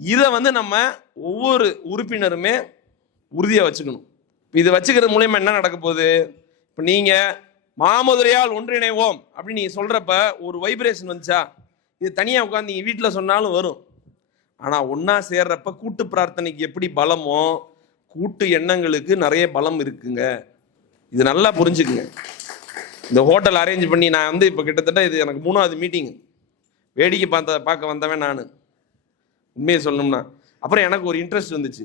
இதை வந்து நம்ம ஒவ்வொரு உறுப்பினருமே உறுதியாக வச்சுக்கணும். இது வச்சுக்கிறது மூலயமா என்ன நடக்க போகுது? இப்போ நீங்கள் மாமதுரையால் ஒன்றிணைவோம் அப்படின்னு நீங்கள் சொல்கிறப்ப ஒரு வைப்ரேஷன் வந்துச்சா? இது தனியாக உட்காந்து நீங்கள் வீட்டில் சொன்னாலும் வரும். ஆனால் ஒன்றா சேர்றப்ப கூட்டு பிரார்த்தனைக்கு எப்படி பலமோ கூட்டு எண்ணங்களுக்கு நிறைய பலம் இருக்குங்க. இது நல்லா புரிஞ்சுக்குங்க. இந்த ஹோட்டல் அரேஞ்ச் பண்ணி நான் வந்து இப்போ கிட்டத்தட்ட இது எனக்கு 3வது மீட்டிங். வேடிக்கை பார்க்க வந்தவன் நான், உண்மையை சொல்லணும்னா. அப்புறம் எனக்கு ஒரு இன்ட்ரெஸ்ட் வந்துச்சு.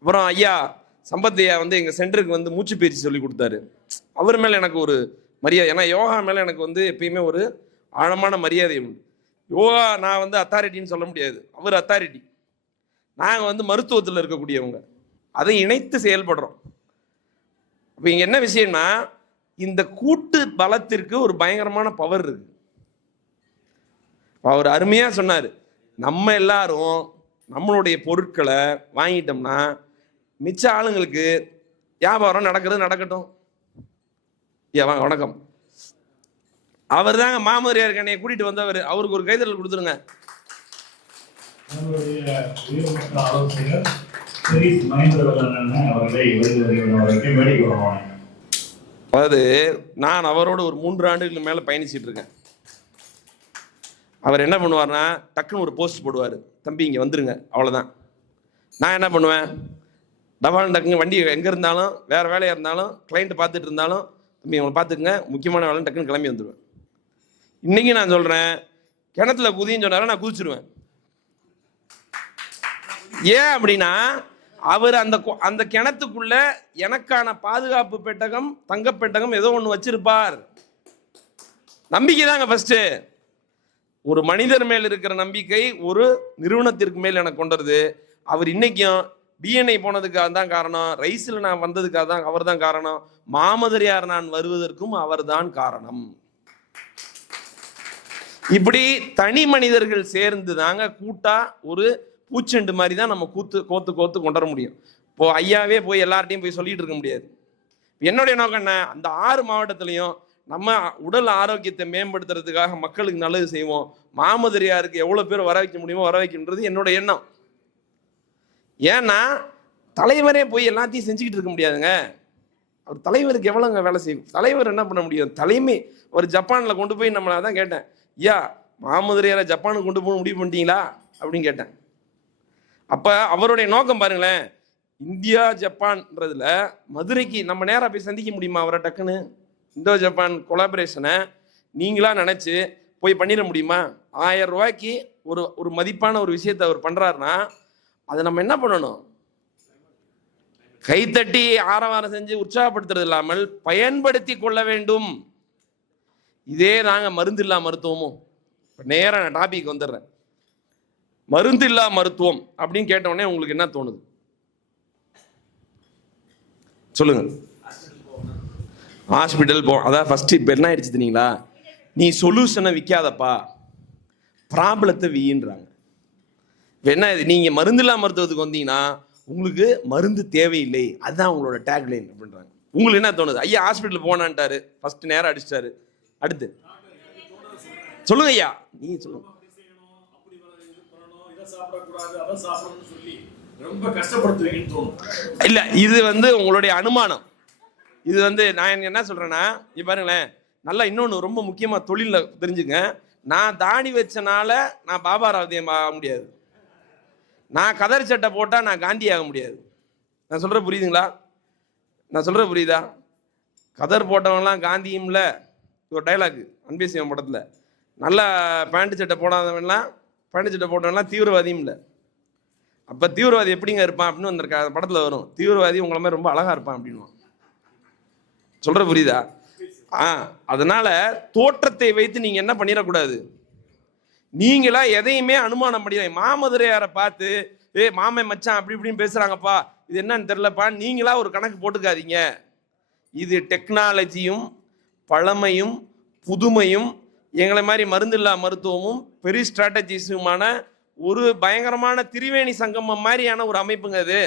அப்புறம் ஐயா சம்பத்தையா வந்து எங்கள் சென்டருக்கு வந்து மூச்சு பயிற்சி சொல்லி கொடுத்தாரு. அவர் மேலே எனக்கு ஒரு மரியாதை. ஏன்னா யோகா மேலே எனக்கு வந்து எப்பயுமே ஒரு ஆழமான மரியாதை உண்டு. யோகா நான் வந்து அத்தாரிட்டின்னு சொல்ல முடியாது, அவர் அத்தாரிட்டி. நாங்கள் வந்து மருத்துவத்தில் இருக்கக்கூடியவங்க, அதை இணைத்து செயல்படுறோம். இப்போ இங்கே என்ன விஷயம்னா, இந்த கூட்டு பலத்திற்கு ஒரு பயங்கரமான பவர் இருக்கு. அவர் அருமையாக சொன்னார், நம்ம எல்லாரும் நம்மளுடைய பொருட்களை வாங்கிட்டோம்னா மிச்ச ஆளுங்களுக்கு வியாபாரம் நடக்கட்டும். வாங்க, வணக்கம். அவர் தாங்க மாமதுரையார் கண்ணையை கூட்டிட்டு வந்தவர். அவருக்கு ஒரு கைதறல் கொடுத்துருங்க. அதாவது நான் அவரோட ஒரு 3 ஆண்டுகளுக்கு மேலே பயணிச்சுட்டு இருக்கேன். அவர் என்ன பண்ணுவார்னா, டக்குன்னு ஒரு போஸ்ட் போடுவார், தம்பி இங்கே வந்துருங்க, அவ்வளோதான். நான் என்ன பண்ணுவேன், டபால் டக்குங்க வண்டி எங்கே இருந்தாலும், வேறு வேலையாக இருந்தாலும், கிளைண்ட்டு பார்த்துட்டு இருந்தாலும், தம்பி அவங்களை பார்த்துக்குங்க, முக்கியமான வேலை, டக்குன்னு கிளம்பி வந்துடுவேன். இன்றைக்கி நான் சொல்கிறேன், கிணத்துல குதின்னு சொன்னார நான் குதிச்சிருவேன். ஏன் அப்படின்னா, அவர் அந்த கிணத்துக்குள்ள எனக்கான பாதுகாப்பு பெட்டகம், தங்க பெட்டகம் ஏதோ ஒன்று வச்சிருப்பார். நம்பிக்கை தாங்க ஃபர்ஸ்ட். ஒரு மனிதர் மேல் இருக்கிற நம்பிக்கை ஒரு நிறுவனத்திற்கு மேல் எனக்கு கொண்டது. அவர் இன்னைக்கும் பிஎன்ஐ போனதுக்காக தான் காரணம், ரைஸில் நான் வந்ததுக்காக தான் அவர் தான் காரணம், மாமதுரையார் நான் வருவதற்கும் அவர் தான் காரணம். இப்படி தனி மனிதர்கள் சேர்ந்து தாங்க கூட்டா ஒரு பூச்செண்டு மாதிரி தான் நம்ம கோத்து கொண்டு வர முடியும். இப்போ ஐயாவே போய் எல்லார்ட்டையும் போய் சொல்லிட்டு இருக்க முடியாது. என்னுடைய நோக்கம் என்ன, அந்த 6 மாவட்டத்திலையும் நம்ம உடல் ஆரோக்கியத்தை மேம்படுத்துறதுக்காக மக்களுக்கு நல்லது செய்வோம். மாமதுரையாருக்கு எவ்வளோ பேர் வர வைக்க முடியுமோ வர வைக்கின்றது என்னோட எண்ணம். ஏன்னா தலைவரே போய் எல்லாத்தையும் செஞ்சுக்கிட்டு இருக்க முடியாதுங்க. அவர் தலைவருக்கு எவ்வளோங்க வேலை செய்யும்? தலைவர் என்ன பண்ண முடியும்? தலைமை ஒரு ஜப்பானில் கொண்டு போய் நம்மளை தான் கேட்டேன், ஐயா மாமதுரையாரை ஜப்பானுக்கு கொண்டு போக முடிவு பண்ணிட்டீங்களா அப்படின்னு கேட்டேன். அப்போ அவருடைய நோக்கம் பாருங்களேன், இந்தியா ஜப்பான்ன்றதுல மதுரைக்கு நம்ம நேராக போய் சந்திக்க முடியுமா அவரை? டக்குன்னு இந்தோ ஜப்பான் கொலாபரேஷனை நீங்களா நினச்சி போய் பண்ணிட முடியுமா? 1000 ரூபாய்க்கு ஒரு மதிப்பான ஒரு விஷயத்தை அவர் பண்ணுறாருன்னா அதை நம்ம என்ன பண்ணணும்? கைத்தட்டி ஆரவாரம் செஞ்சு உற்சாகப்படுத்துறது இல்லாமல் பயன்படுத்தி கொள்ள வேண்டும். இதே நாங்கள் மருந்தில்லா மருத்துவமும். நேராக நான் டாபிக் வந்துடுறேன். மருந்தில்லா மருத்துவம் அப்படின்னு கேட்டவுடனே உங்களுக்கு என்ன தோணுது சொல்லுங்க? ஹாஸ்பிட்டல் அதான் ஃபர்ஸ்ட். இப்போ என்ன ஆயிடுச்சு தெரியுங்களா, நீ சொல்யூஷனை விற்காதப்பா, ப்ராப்ளத்தை வியின்றாங்க. இப்போ என்ன, நீங்கள் மருந்தில்லா மருத்துவத்துக்கு வந்தீங்கன்னா உங்களுக்கு மருந்து தேவையில்லை, அதுதான் உங்களோட டேக்லைன் அப்படின்றாங்க. உங்களுக்கு என்ன தோணுது? ஐயா ஹாஸ்பிட்டல் போனான்ட்டாரு, ஃபர்ஸ்ட் நேரம் அடிச்சிட்டாரு, அடுத்து சொல்லுங்க ஐயா, நீங்க சொல்லுங்க. இல்ல, இது வந்து உங்களுடைய அனுமானம். இது வந்து நான் என்ன சொல்றேன்னா, இங்க பாருங்களேன், நல்லா இன்னொன்று ரொம்ப முக்கியமாக தொழிலில் தெரிஞ்சுங்க. நான் தாடி வச்சனால நான் பாபா ராவதியம் ஆக முடியாது, நான் கதர் சட்டை போட்டால் நான் காந்தி ஆக முடியாது. நான் சொல்கிற புரியுதுங்களா? நான் சொல்கிற புரியுதா? கதர் போட்டவங்களாம் காந்தியும் இல்லை. ஒரு டைலாக் அன்பே சிவம் படத்தில், நல்லா பேண்ட் சட்டை போடாதவன்லாம், பேண்ட் சட்டை போட்டவன்லாம் தீவிரவாதியும் இல்லை. அப்போ தீவிரவாதி எப்படிங்க இருப்பான் அப்படின்னு அந்த படத்தில் வரும், தீவிரவாதி உங்களை மாதிரி ரொம்ப அழகாக இருப்பான் அப்படின்வான். சொல்கிற புரியுதா? அதனால தோற்றத்தை வைத்து நீங்கள் என்ன பண்ணிடக்கூடாது, நீங்களா எதையுமே அனுமானம் பண்ணிடுங்க. மாமதுரையாரை பார்த்து மாமே மச்சான் அப்படி இப்படின்னு பேசுகிறாங்கப்பா, இது என்னன்னு தெரிலப்பா, நீங்களா ஒரு கணக்கு போட்டுக்காதீங்க. இது டெக்னாலஜியும் பழமையும் புதுமையும் எங்களை மாதிரி மருந்தில்லா மருத்துவமும் பெரிய ஸ்ட்ராட்டஜிஸுமான ஒரு பயங்கரமான திரிவேணி சங்கமம் மாதிரியான ஒரு அமைப்புங்க அது.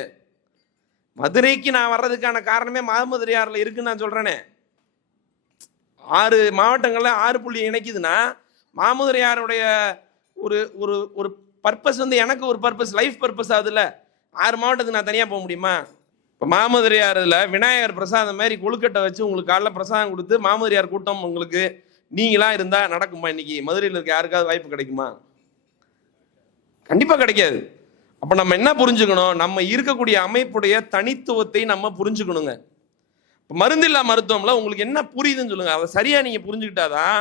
மதுரைக்கு நான் வர்றதுக்கான காரணமே மாமதுரையாரில் இருக்குன்னு நான் சொல்கிறேனே. 6 மாவட்டங்களில் 6 புள்ளி இணைக்குதுன்னா மாமதுரையாருடைய ஒரு ஒரு ஒரு பர்பஸ் வந்து எனக்கு ஒரு பர்பஸ், லைஃப் பர்பஸ் ஆகுதுல்ல. 6 மாவட்டத்துக்கு நான் தனியாக போக முடியுமா? இப்போ மாமதுரையாரில் விநாயகர் பிரசாதம் மாதிரி கொழுக்கட்டை வச்சு உங்களுக்கு காலைல பிரசாதம் கொடுத்து மாமதுரையார் கூட்டம் உங்களுக்கு நீங்களாம் இருந்தால் நடக்குமா? இன்னைக்கு மதுரையில் இருக்க யாருக்காவது வாய்ப்பு கிடைக்குமா? கண்டிப்பாக கிடைக்காது. அப்போ நம்ம என்ன புரிஞ்சுக்கணும்? நம்ம இருக்கக்கூடிய அமைப்புடைய தனித்துவத்தை நம்ம புரிஞ்சுக்கணுங்க. இப்போ மருந்தில்லா மருத்துவம்ல உங்களுக்கு என்ன புரியுதுன்னு சொல்லுங்க. அதை சரியாக நீங்கள் புரிஞ்சுக்கிட்டாதான்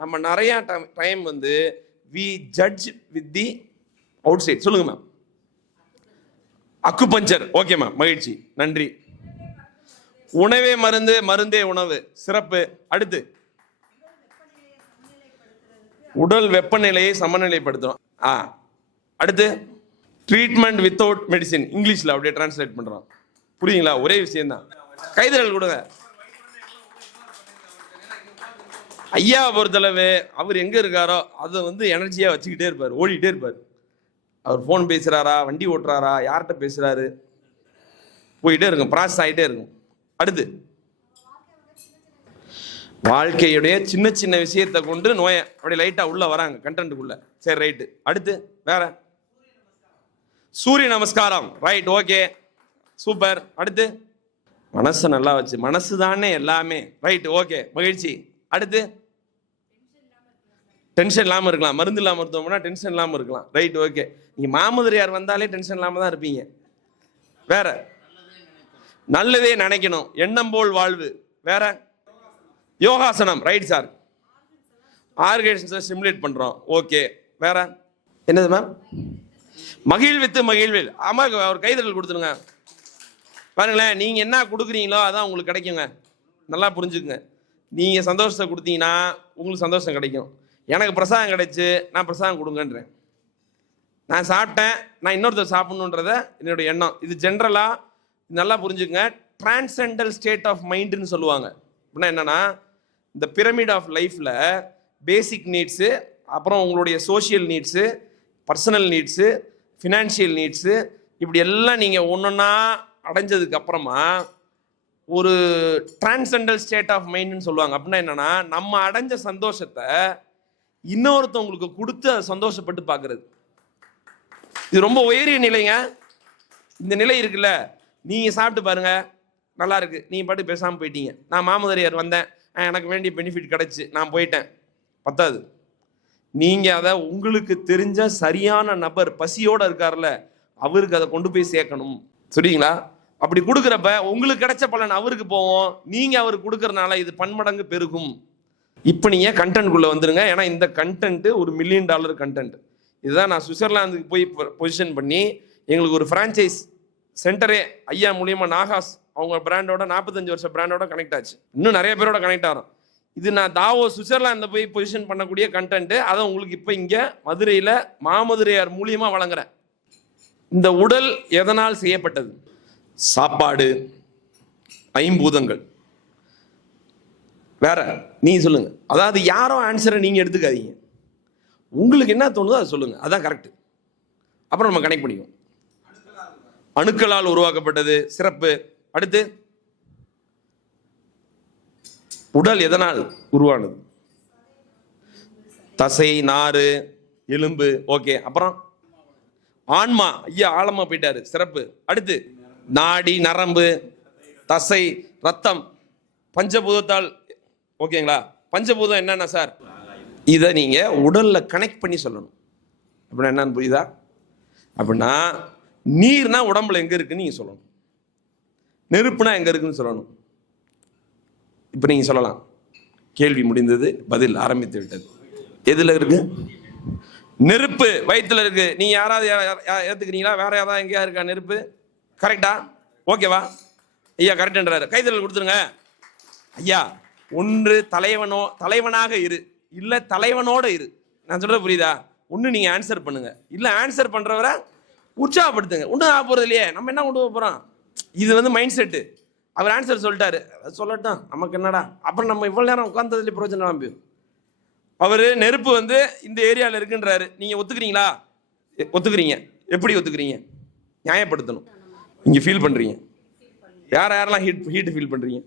நம்ம நிறையா டைம் வந்து we judge with the outside. சொல்லுங்க மேம். அக்குபஞ்சர். ஓகே மேம், மகிழ்ச்சி, நன்றி. உணவே மருந்து, மருந்தே உணவு. சிறப்பு. அடுத்து உடல் வெப்பநிலையை சமநிலைப்படுத்தும். அடுத்து ட்ரீட்மெண்ட் வித்தவுட் மெடிசின். இங்கிலீஷ்ல அப்படியே டிரான்ஸ்லேட் பண்றோம். புரியுங்களா? ஒரே விஷயம் தான். கைதறல் கொடுங்க. ஐயாவை பொறுத்தளவு அவர் எங்க இருக்காரோ அதை வந்து எனர்ஜியா வச்சுக்கிட்டே இருப்பார், ஓடிக்கிட்டே இருப்பார். அவர் ஃபோன் பேசுறாரா, வண்டி ஓட்டுறாரா, யார்கிட்ட பேசுறாரு, போயிட்டே இருக்கும், ப்ராசஸ் ஆகிட்டே இருக்கும். அடுத்து வாழ்க்கையுடைய சின்ன சின்ன விஷயத்தை கொண்டு நோயை அப்படி லைட்டா உள்ள வராங்க கண்டென்ட்டுக்குள்ள. சரி, ரைட்டு. அடுத்து வேற சூரிய நமஸ்காரம். Right, okay, super. அடுத்து மனசை நல்லா வச்சு, மனசு தானே எல்லாமே. ரைட், ஓகே, மகிழ்ச்சி. அடுத்து டென்ஷன் இல்லாமல் இருக்கலாம். மருந்து இல்லாமல் மருத்துவம்னா டென்ஷன் இல்லாமல் இருக்கலாம். Right, okay. நீங்கள் மாமதுரையார் வந்தாலே டென்ஷன் இல்லாமல் தான் இருப்பீங்க. வேற நல்லதே நினைக்கணும், எண்ணம் போல் வாழ்வு. வேற யோகாசனம். Right sir. ஆர்கனைசேஷன்ஸை ஸ்டிமுலேட் பண்ணுறோம். ஓகே. வேற என்னது மேம்? மகிழ்வித்து மகிழ்வில். ஆமாம், ஒரு கைதறல் கொடுத்துருங்க. பாருங்களேன், நீங்கள் என்ன கொடுக்குறீங்களோ அதான் உங்களுக்கு கிடைக்குங்க. நல்லா புரிஞ்சுக்குங்க. நீங்கள் சந்தோஷத்தை கொடுத்தீங்கன்னா உங்களுக்கு சந்தோஷம் கிடைக்கும். எனக்கு பிரசாதம் கிடைச்சி நான் பிரசாதம் கொடுங்கன்றேன். நான் சாப்பிட்டேன், நான் இன்னொருத்தர் சாப்பிடணுன்றத என்னோட எண்ணம். இது ஜென்ரலாக நல்லா புரிஞ்சுக்குங்க. டிரான்செண்டல் ஸ்டேட் ஆஃப் மைண்டுன்னு சொல்லுவாங்க. அப்படின்னா என்னன்னா, இந்த பிரமிட் ஆஃப் லைஃப்பில் பேசிக் நீட்ஸு, அப்புறம் உங்களுடைய social needs, personal needs, financial needs, இப்படி எல்லாம் நீங்கள் ஒன்றொன்னா அடைஞ்சதுக்கு அப்புறமா ஒரு டிரான்செண்டல் ஸ்டேட் ஆஃப் மைண்டுன்னு சொல்லுவாங்க. அப்படின்னா என்னன்னா, நம்ம அடைஞ்ச சந்தோஷத்தை இன்னொருத்தவங்களுக்கு கொடுத்து அதை சந்தோஷப்பட்டு பார்க்கறது. இது ரொம்ப உயரிய நிலைங்க. இந்த நிலை இருக்குல்ல, நீங்கள் சாப்பிட்டு பாருங்க, நல்லா இருக்கு, நீங்கள் பாட்டு பேசாமல் போயிட்டீங்க. நான் மாமதுரையார் வந்தேன், எனக்கு வேண்டிய பெனிஃபிட் கிடச்சி, நான் போயிட்டேன், பத்தாது. நீங்கள் அதை உங்களுக்கு தெரிஞ்ச சரியான நபர் பசியோடு இருக்கார்ல, அவருக்கு அதை கொண்டு போய் சேர்க்கணும். சரிங்களா? அப்படி கொடுக்குறப்ப உங்களுக்கு கிடைச்ச பலன் அவருக்கு போவோம், நீங்கள் அவருக்கு கொடுக்கறனால இது பன்மடங்கு பெருகும். இப்போ நீங்கள் கண்டென்ட்குள்ளே வந்துருங்க. ஏன்னா இந்த கண்டென்ட் ஒரு $1 மில்லியன் கண்டென்ட். இதுதான் நான் சுவிட்சர்லாந்துக்கு போய் பொசிஷன் பண்ணி எங்களுக்கு ஒரு ஃப்ரான்ச்சைஸ் சென்டரே ஐயா மூலியமாக நாகாஸ் அவங்க பிராண்டோட 45 வருஷம் பிராண்டோட கனெக்ட் ஆச்சு. இன்னும் நிறைய பேரோட கனெக்ட் ஆகும். இது நான் தாவோ சுவிட்சர்லாந்தில் போய் பொசிஷன் பண்ணக்கூடிய கண்டென்ட். அதை உங்களுக்கு இப்போ இங்கே மதுரையில் மாமதுரையார் மூலியமாக வழங்குறேன். இந்த உடல் எதனால் செய்யப்பட்டது? சாப்பாடு, ஐம்பூதங்கள். வேற நீங்க சொல்லுங்க. அதாவது யாரோ ஆன்சரை நீங்க எடுத்துக்காதீங்க, உங்களுக்கு என்ன தோணுதோ அதை சொல்லுங்க, அதான் கரெக்ட். அப்புறம் நம்ம கனெக்ட் பண்ணிக்குவோம். அணுக்களால் உருவாக்கப்பட்டது. சிறப்பு. அடுத்து உடல் எதனால் உருவானது? தசை, நாறு, எலும்பு. ஓகே. அப்புறம் ஆன்மா. ஐயா ஆழமா போயிட்டாரு. சிறப்பு. அடுத்து நாடி, நரம்பு, தசை, ரத்தம், பஞ்சபூதத்தால். ஓகேங்களா? பஞ்சபூதம் என்னன்னா சார், இதை நீங்க உடல்ல கனெக்ட் பண்ணி சொல்லணும். அப்படின்னா என்னன்னு புரியுதா? அப்படின்னா நீர்னா உடம்புல எங்க இருக்குன்னு நீங்க சொல்லணும், நெருப்புனா எங்க இருக்குன்னு சொல்லணும். இப்ப நீங்க சொல்லலாம். கேள்வி முடிந்தது, பதில் ஆரம்பித்து விட்டது. எதுல இருக்கு? நெருப்பு வயிற்றுல இருக்கு. நீங்க யாராவது ஏத்துக்கிறீங்களா? வேற யாராவது எங்கேயா இருக்கா நெருப்பு? கரெக்டா? ஓகேவா? ஐயா கரெக்ட்ன்றாரு. கைதறல் கொடுத்துருங்க. ஐயா, ஒன்று தலைவனாக இரு, இல்ல தலைவனோட இரு. நான் சொல்றது புரியுதா? ஒன்று நீங்க ஆன்சர் பண்ணுங்க, இல்ல ஆன்சர் பண்றவரை உற்சாகப்படுத்துங்க. ஒன்றும் ஆக போறது இல்லையே, நம்ம என்ன கொண்டு போறோம்? இது மைண்ட் செட்டு. அவர் ஆன்சர் சொல்லிட்டாரு, சொல்லட்டும், நமக்கு என்னடா. அப்புறம் நம்ம இவ்வளவு நேரம் உட்கார்ந்ததுல பிரயோஜனம் போயிடும். அவரு நெருப்பு இந்த ஏரியாவில் இருக்குன்றாரு. நீங்க ஒத்துக்கிறீங்களா? ஒத்துக்கிறீங்க. எப்படி ஒத்துக்கிறீங்க? நியாயப்படுத்தணும். நீங்க ஃபீல் பண்றீங்க. யாரெல்லாம் ஹீட் ஃபீல் பண்றீங்க?